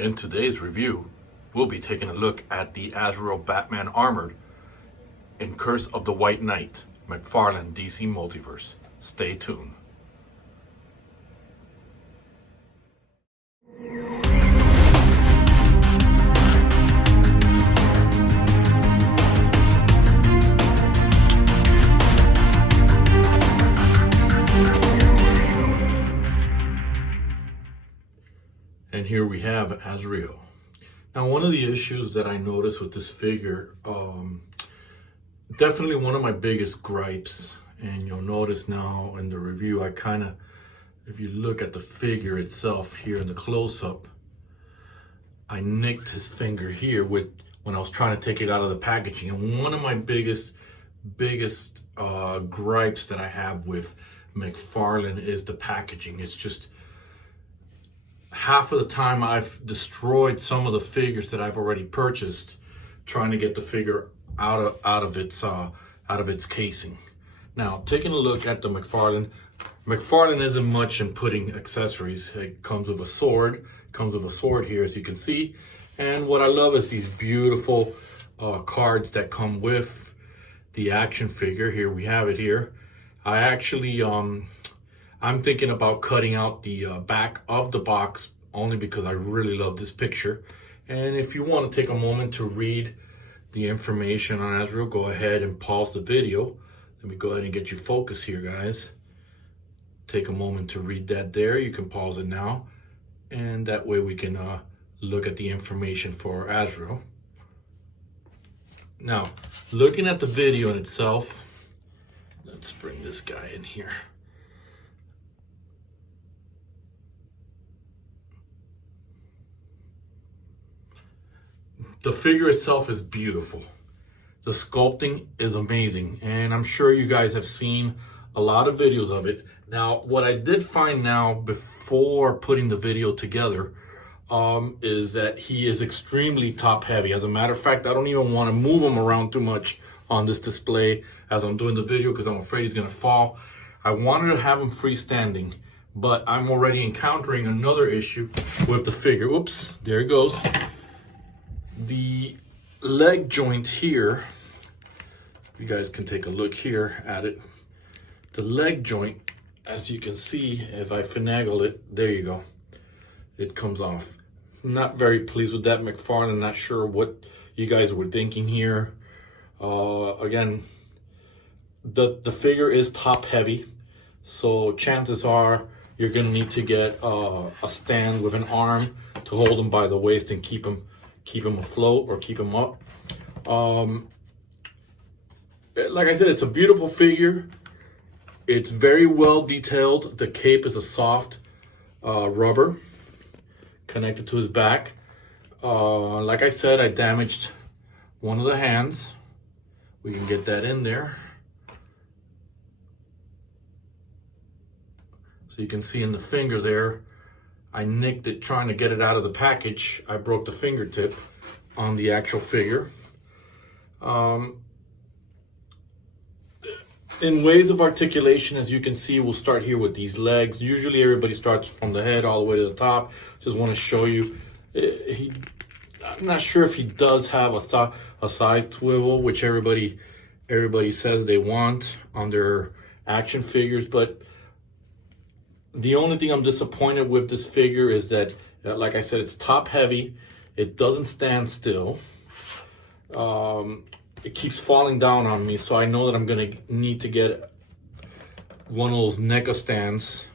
In today's review, we'll be taking a look at the Azrael Batman Armor in Curse of the White Knight, Mcfarlane DC Multiverse. Stay tuned. And here we have Azreal. Now, one of the issues that I noticed with this figure, definitely one of my biggest gripes, and you'll notice now in the review, if you look at the figure itself here in the close-up, I nicked his finger here when I was trying to take it out of the packaging. And one of my biggest gripes that I have with Mcfarlane is the packaging. It's just, half of the time I've destroyed some of the figures that I've already purchased trying to get the figure out of its casing. Now, taking a look at the Mcfarlane isn't much in putting accessories. It comes with a sword. Here, as you can see. And what I love is these beautiful cards that come with the action figure. Here we have it here. I actually I'm thinking about cutting out the back of the box only because I really love this picture. And if you want to take a moment to read the information on Azrael, go ahead and pause the video. Let me go ahead and get you focused here, guys. Take a moment to read that there. You can pause it now. And that way we can look at the information for Azrael. Now, looking at the video in itself, let's bring this guy in here. The figure itself is beautiful. The sculpting is amazing, and I'm sure you guys have seen a lot of videos of it. Now, what I did find now before putting the video together is that he is extremely top heavy. As a matter of fact, I don't even want to move him around too much on this display as I'm doing the video because I'm afraid he's going to fall. I wanted to have him freestanding, but I'm already encountering another issue with the figure. Oops, there it goes. The leg joint here, you guys can take a look here at it. The leg joint, as you can see, if I finagle it, there you go. It comes off. Not very pleased with that, Mcfarlane. Not sure what you guys were thinking here. Again, the figure is top heavy, so chances are you're gonna need to get a stand with an arm to hold him by the waist and keep him afloat or keep him up. Like I said, it's a beautiful figure. It's very well detailed. The cape is a soft rubber connected to his back. Like I said, I damaged one of the hands. We can get that in there. So you can see in the finger there, I nicked it trying to get it out of the package. I broke the fingertip on the actual figure. In ways of articulation, as you can see, we'll start here with these legs. Usually everybody starts from the head all the way to the top. Just want to show you. I'm not sure if he does have a side swivel, which everybody says they want on their action figures, but the only thing I'm disappointed with this figure is that, like I said, it's top heavy. It doesn't stand still. It keeps falling down on me, so I know that I'm gonna need to get one of those NECA stands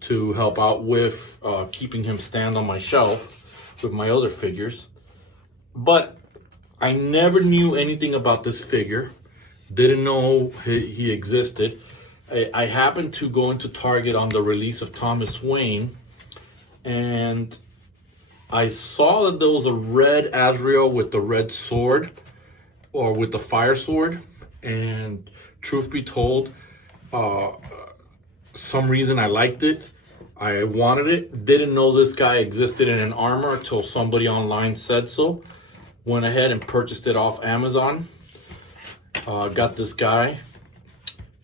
to help out with keeping him stand on my shelf with my other figures. But I never knew anything about this figure. Didn't know he existed. I happened to go into Target on the release of Thomas Wayne, and I saw that there was a red Azrael with the red sword, or with the fire sword, and truth be told, some reason I liked it. I wanted it. Didn't know this guy existed in an armor until somebody online said so. Went ahead and purchased it off Amazon. Got this guy.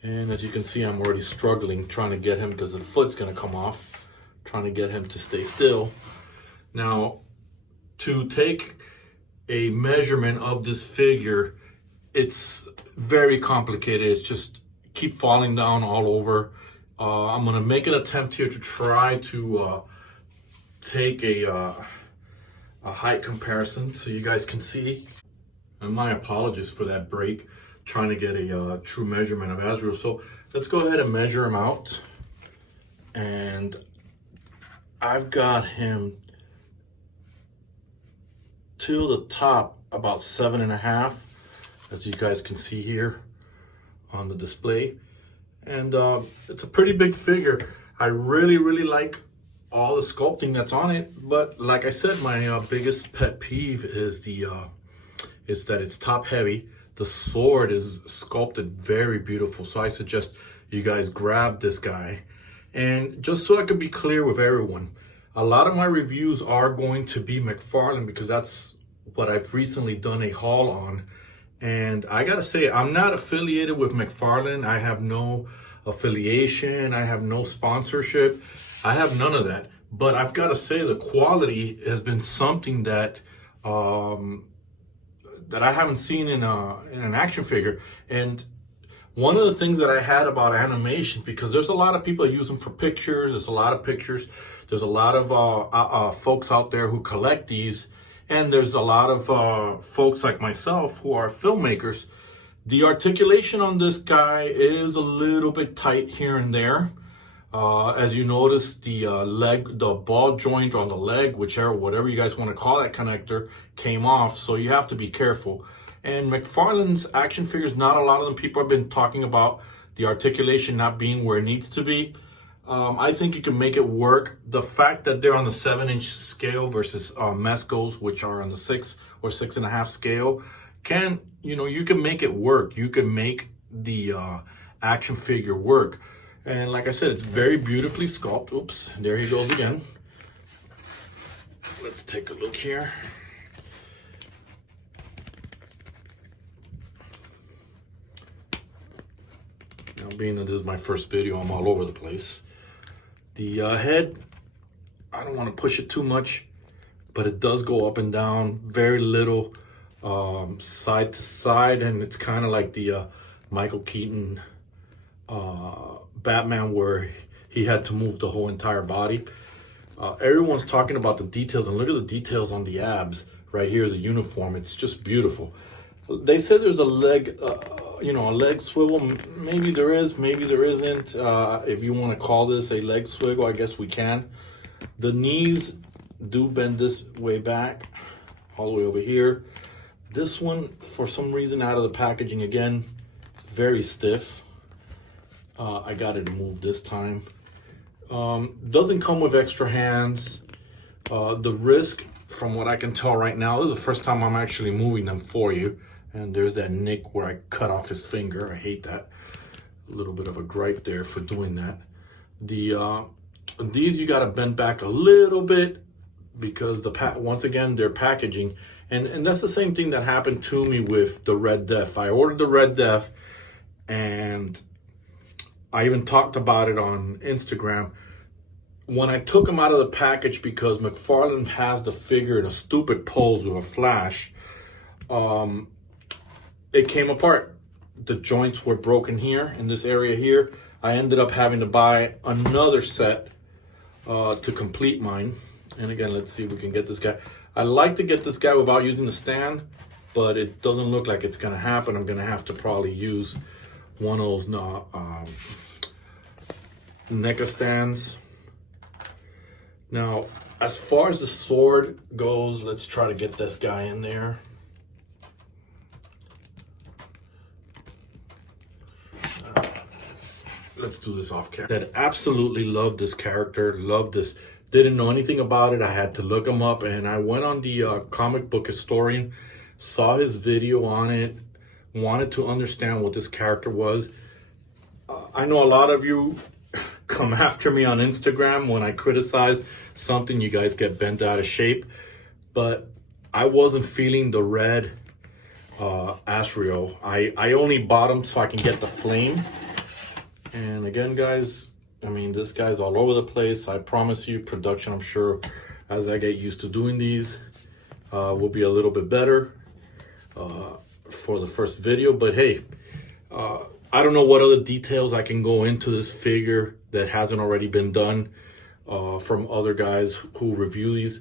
And as you can see, I'm already struggling trying to get him because the foot's going to come off. Trying to get him to stay still. Now, to take a measurement of this figure, it's very complicated. It's just keep falling down all over. I'm gonna make an attempt here to try to take a height comparison so you guys can see. And my apologies for that break, trying to get a true measurement of Azrael. So let's go ahead and measure him out. And I've got him to the top about 7.5, as you guys can see here on the display. And it's a pretty big figure. I really like all the sculpting that's on it, but like I said, my biggest pet peeve is that it's top heavy. The sword is sculpted very beautiful, so I suggest you guys grab this guy. And just so I can be clear with everyone, a lot of my reviews are going to be Mcfarlane because that's what I've recently done a haul on. And I gotta say, I'm not affiliated with Mcfarlane. I have no affiliation, I have no sponsorship, I have none of that. But I've gotta say, the quality has been something that that I haven't seen in an action figure. And one of the things that I had about animation, because there's a lot of people that use them for pictures, there's a lot of pictures, there's a lot of folks out there who collect these, and there's a lot of folks like myself who are filmmakers. The articulation on this guy is a little bit tight here and there. As you notice, the the ball joint on the leg, whatever you guys want to call that connector, came off. So you have to be careful. And Mcfarlane's action figures, not a lot of them people have been talking about the articulation not being where it needs to be. I think you can make it work. The fact that they're on the 7-inch scale versus Mescos, which are on the 6 or 6.5 scale, you can make it work. You can make the action figure work. And like I said, it's very beautifully sculpted. Oops, there he goes again. Let's take a look here. Now, being that this is my first video, I'm all over the place. The head, I don't want to push it too much, but it does go up and down, very little side to side, and it's kind of like the Michael Keaton Batman, where he had to move the whole entire body. Everyone's talking about the details, and look at the details on the abs. Right here is a uniform. It's just beautiful. They said there's a leg, a leg swivel. Maybe there is, maybe there isn't. If you want to call this a leg swivel, I guess we can. The knees do bend this way back, all the way over here. This one, for some reason, out of the packaging again, very stiff. I got it moved this time. Doesn't come with extra hands. The wrist, from what I can tell right now, this is the first time I'm actually moving them for you. And there's that nick where I cut off his finger. I hate that. A little bit of a gripe there for doing that. These you got to bend back a little bit because once again, they're packaging. And that's the same thing that happened to me with the Red Death. I ordered the Red Death, and I even talked about it on Instagram. When I took them out of the package, because Mcfarlane has the figure in a stupid pose with a flash, it came apart. The joints were broken here, in this area here. I ended up having to buy another set to complete mine. And again, let's see if we can get this guy. I like to get this guy without using the stand, but it doesn't look like it's gonna happen. I'm gonna have to probably use one of those NECA stands. Now, as far as the sword goes, let's try to get this guy in there. Let's do this off camera. I absolutely love this character, love this. Didn't know anything about it. I had to look him up, and I went on the comic book historian, saw his video on it, wanted to understand what this character was. I know a lot of you come after me on Instagram when I criticize something. You guys get bent out of shape, but I wasn't feeling the red Azreal. I only bought him so I can get the flame. And again, guys, I mean, this guy's all over the place. I promise you, production, I'm sure, as I get used to doing these, will be a little bit better for the first video. But hey, I don't know what other details I can go into this figure that hasn't already been done from other guys who review these.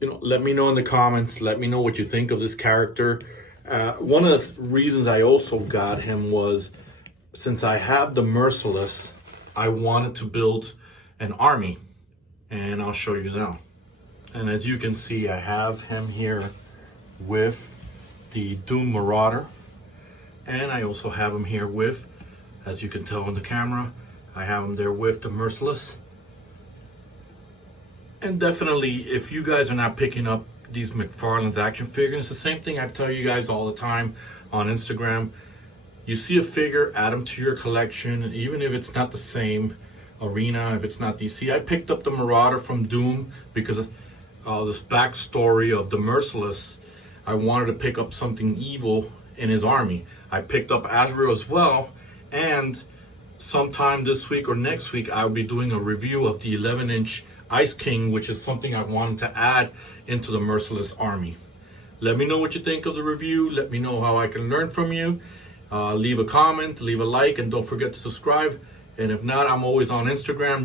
You know, let me know in the comments. Let me know what you think of this character. One of the reasons I also got him was, since I have the Merciless, I wanted to build an army, and I'll show you now. And as you can see, I have him here with the Doom Marauder, and I also have him here with, as you can tell on the camera, I have him there with the Merciless. And definitely, if you guys are not picking up these Mcfarlane's action figures, it's the same thing I tell you guys all the time on Instagram. You see a figure, add them to your collection, even if it's not the same arena, if it's not DC. I picked up the Marauder from Doom because of this backstory of the Merciless. I wanted to pick up something evil in his army. I picked up Azrael as well, and sometime this week or next week, I'll be doing a review of the 11-inch Ice King, which is something I wanted to add into the Merciless army. Let me know what you think of the review. Let me know how I can learn from you. Leave a comment, leave a like, and don't forget to subscribe. And if not, I'm always on Instagram.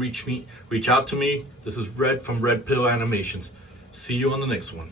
Reach out to me. This is Red from R.P.Animations. See you on the next one.